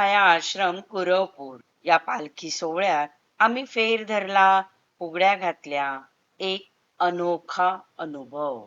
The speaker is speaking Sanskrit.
छाया आश्रम कुरवपूर. या पालखी सोहळ्यात आम्ही फेर धरला फुगड्या घातल्या. एक अनोखा अनुभव.